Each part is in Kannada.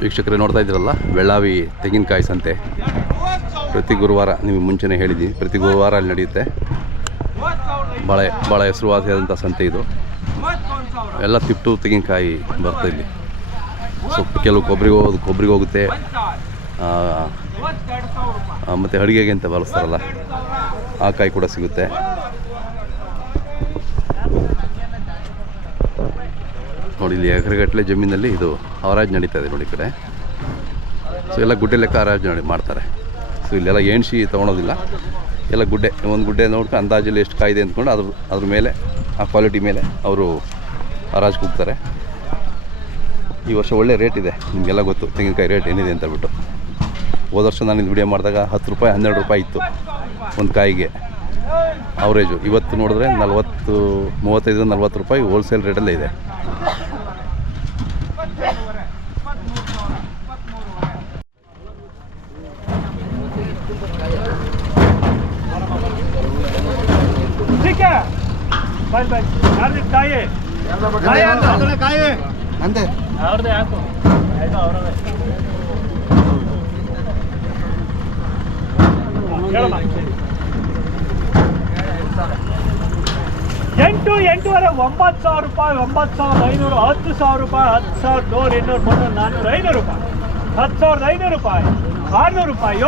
ವೀಕ್ಷಕರೇ ನೋಡ್ತಾ ಇದ್ದೀರಲ್ಲ, ಬೆಳ್ಳಾವಿ ತೆಂಗಿನಕಾಯಿ ಸಂತೆ ಪ್ರತಿ ಗುರುವಾರ ನಿಮಗೆ ಮುಂಚೆನೇ ಹೇಳಿದ್ದೀನಿ, ಪ್ರತಿ ಗುರುವಾರ ಅಲ್ಲಿ ನಡೆಯುತ್ತೆ. ಭಾಳ ಹೆಸರುವಾಸಿಯಾದಂಥ ಸಂತೆ ಇದು. ಎಲ್ಲ ತಿಪ್ಟು ತೆಂಗಿನಕಾಯಿ ಬರ್ತಾ ಇಲ್ಲಿ. ಕೆಲವು ಕೊಬ್ಬರಿಗೆ ಹೋಗುತ್ತೆ, ಮತ್ತು ಅಡುಗೆಗೆ ಅಂತ ಬಳಸ್ತಾರಲ್ಲ ಆ ಕಾಯಿ ಕೂಡ ಸಿಗುತ್ತೆ. ನೋಡಿ ಇಲ್ಲಿ ಎಕರೆಗಟ್ಟಲೆ ಜಮೀನಲ್ಲಿ ಇದು ಹರಾಜು ನಡೀತಾ ಇದೆ ನೋಡಿ ಈ ಕಡೆ. ಸೊ ಎಲ್ಲ ಗುಡ್ಡೆ ಲೆಕ್ಕ ಹರಾಜು ಮಾಡ್ತಾರೆ. ಸೊ ಇಲ್ಲೆಲ್ಲ ಎಣ್ಸಿ ತೊಗೊಳೋದಿಲ್ಲ, ಎಲ್ಲ ಗುಡ್ಡೆ, ಒಂದು ಗುಡ್ಡೆ ನೋಡ್ಕೊಂಡು ಅಂದಾಜಲ್ಲಿ ಎಷ್ಟು ಕಾಯಿದೆ ಅಂದ್ಕೊಂಡು ಅದ್ರ ಮೇಲೆ ಆ ಕ್ವಾಲಿಟಿ ಮೇಲೆ ಅವರು ಹರಾಜು ಕೂಗ್ತಾರೆ. ಈ ವರ್ಷ ಒಳ್ಳೆ ರೇಟ್ ಇದೆ, ನಿಮಗೆಲ್ಲ ಗೊತ್ತು ತೆಂಗಿನಕಾಯಿ ರೇಟ್ ಏನಿದೆ ಅಂತ ಹೇಳ್ಬಿಟ್ಟು. ಹೋದ ವರ್ಷ ನಾನು ಇದು ವಿಡಿಯೋ ಮಾಡಿದಾಗ 10 ರೂಪಾಯಿ 12 ರೂಪಾಯಿ ಇತ್ತು ಒಂದು ಕಾಯಿಗೆ ಅವರೇಜು. ಇವತ್ತು ನೋಡಿದ್ರೆ 35-40 ರೂಪಾಯಿ ಹೋಲ್ಸೇಲ್ ರೇಟಲ್ಲೇ ಇದೆ. ಅಂತೆ 8 8 9,000 ರೂಪಾಯಿ, 9,500, 10,000 ರೂಪಾಯಿ, 10,100, 200, 300, 400, 500 ರೂಪಾಯಿ, 10,500 ರೂಪಾಯಿ, 600 ರೂಪಾಯಿ, 700 ರೂಪಾಯಿ,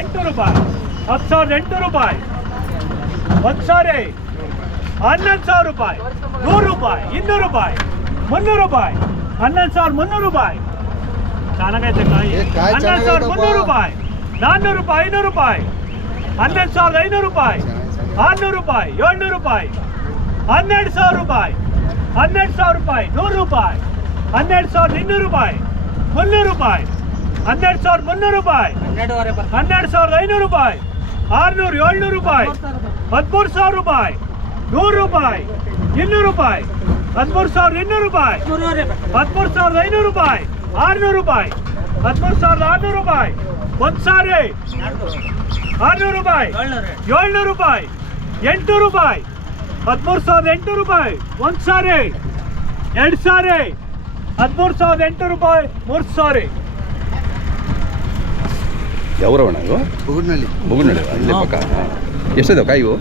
800 ರೂಪಾಯಿ, 10,800 ರೂಪಾಯಿ, 1,000, 11,000 ರೂಪಾಯಿ, 100 ರೂಪಾಯಿ, 200 ರೂಪಾಯಿ, 300 ರೂಪಾಯಿ, 11,300 ರೂಪಾಯಿ. ಚೆನ್ನಾಗೈತೆ ಕಾಯಿ. 11,300 ರೂಪಾಯಿ, 400 ರೂಪಾಯಿ, 500 ರೂಪಾಯಿ, 11,500 ರೂಪಾಯಿ, 600 ರೂಪಾಯಿ, 700 ರೂಪಾಯಿ, 12,000 ರೂಪಾಯಿ, 12,000 ರೂಪಾಯಿ, 100 ರೂಪಾಯಿ, 12,200 ರೂಪಾಯಿ, 300 ರೂಪಾಯಿ, 12,300 ರೂಪಾಯಿ, 12,500 ರೂಪಾಯಿ, 600, 700 ರೂಪಾಯಿ, 13,000 ರೂಪಾಯಿ, 100 ರೂಪಾಯಿ, 200 ರೂಪಾಯಿ, 13,200 ರೂಪಾಯಿ, 13,500 ರೂಪಾಯಿ, 600 ರೂಪಾಯಿ, 13,600 ರೂಪಾಯಿ, 1,000, 600 ರೂಪಾಯಿ, 700 ರೂಪಾಯಿ, 800 ರೂಪಾಯಿ, 13,800 ರೂಪಾಯಿ, 1,000, 2,000, 13,800 ರೂಪಾಯಿ, 3,000. ಯಾವ್ರವಣ ಇವು? ಬುಗುಡ್ನಳ್ಳಿ ಇಲ್ಲೇ ಪಕ್ಕ. ಎಷ್ಟಿದೆ ಕಾಯಿ ಇವು?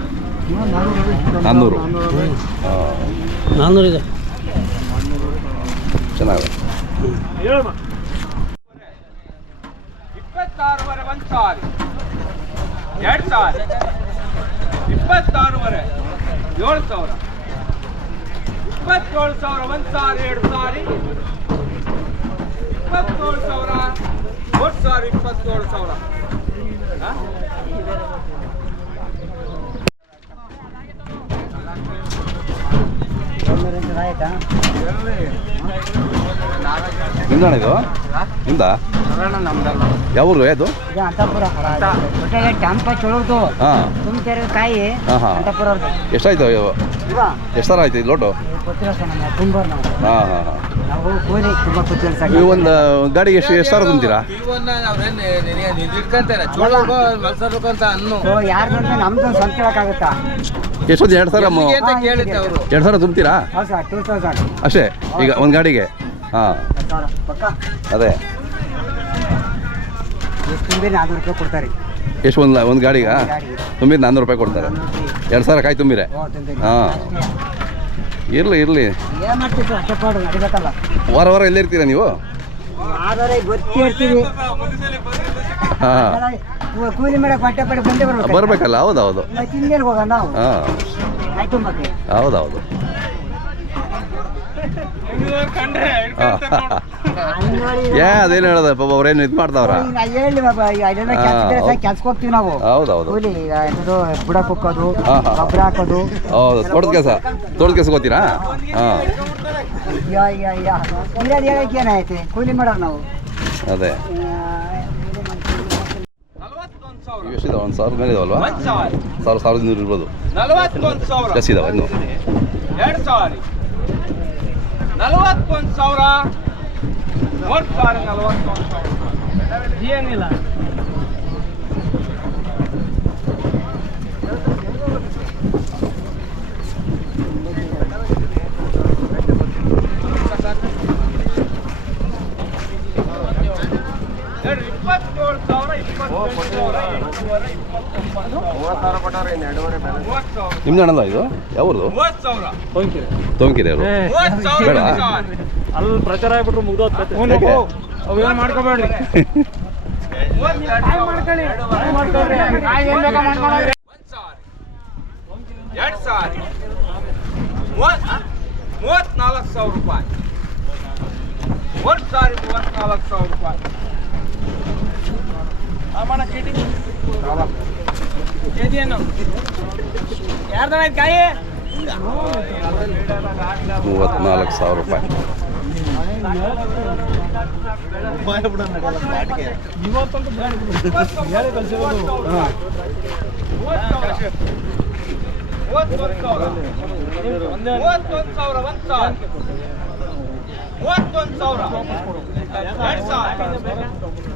400. 400 ಇದೆ. ಚೆನ್ನಾಗಿದೆ. 26ವರೆ 1,000, 2,000, 26ವರೆ 7,000, 27,000, 1,000, 2,000, 27,000, 3,000, 27,000. ನಿಮ್ದಣ ಇದು? ನಿಮ್ದ? ಯಾವ ಊರು ಅದು? ಕಾಯಿ ಎಷ್ಟಾಯ್ತು? ಎಷ್ಟು ಥರ ಆಯ್ತು ಇದು ಲೋಟು? ಹಾಂ ಹಾಂ ಹಾಂ. ನೀವು ಒಂದು ಗಾಡಿಗೆ ಎಷ್ಟು ಸಾವಿರ ತುಂಬ್ತೀರಾ? ಎಷ್ಟೊಂದು 2,000 ತುಂಬ್ತೀರಾ ಅಷ್ಟೇ ಈಗ ಒಂದು ಗಾಡಿಗೆ? ಹಾಂ ಅದೇ. ಎಷ್ಟು ಒಂದು ಗಾಡಿಗೆ ತುಂಬಿದ 400 ರೂಪಾಯಿ ಕೊಡ್ತಾರೆ. 2,000 ಕಾಯಿ ತುಂಬಿರೆ? ಹಾಂ, ಇರಲಿ. ವಾರ ಎಲ್ಲೇ ಇರ್ತೀರಾ ನೀವು? ಹಾಂ, ಬರಬೇಕಲ್ಲ. ಹೌದೌದು ಹೌದೌದು. ಅದೇನು ಹೇಳೋದ ಪಾಪ ಅವ್ರೇನು ಇದು ಮಾಡ್ತಾವ್ರ? ಕೆಲ್ಸಕ್ಕೆ ನಾವು. ಹೌದೌದು. ಬುಡಕ್ಕೆ ಹೋಗೋದು, ಗೊಬ್ಬರ ಹಾಕೋದು. ಹೌದು, ತೋಟದ ಕೆಲಸ ಹೋಗ್ತೀರಾ? ಹಾಂ, ಏನಾಯ್ತು ಕೂಲಿ ಮಾಡೋರು ನಾವು. ಅದೇ ಎಷ್ಟಿದಾವೆ? 1,000 ಮೇಲೆ ಇದಾವಲ್ವಾ? 1,200 ಇರ್ಬೋದು. ಜಾಸ್ತಿ ಇದಾವೆ ಇನ್ನು. 2,000, 41,000, 41,000 ಏನಿಲ್ಲ. ಮೂವತ್ತು ಸಾವಿರ ನಿಮ್ದು ಅಣ್ಣಲ್ಲ ಇದು ಯಾವ್ದು ಮೂವತ್ತು ಸಾವಿರ ತೋಂಕಿರಿ ಅವರು ಮೂವತ್ತು ಸಾವಿರ ಬೇಡ. ಎರಡು ಸಾವಿರ ಅಲ್ಲಿ ಪ್ರಚಾರ ಆಗ್ಬಿಟ್ರು ಮುಗ್ದೋಗ್ತೈತೆ ಯಾಕೆ? ಅವೇನು ಮಾಡ್ಕೋಬೇಡ್ರಿ ಎರಡು ಸಾವಿರ ಮೂವತ್ತ್ನಾಲ್ಕು ಸಾವಿರ ರೂಪಾಯಿ 1,34,000 ರೂಪಾಯಿ ಇದೇನು ಯಾರ್ದನ ಕಾಯಿ 34,000 ರೂಪಾಯಿ. ಮೂವತ್ತೊಂದು ಸಾವಿರ 2,000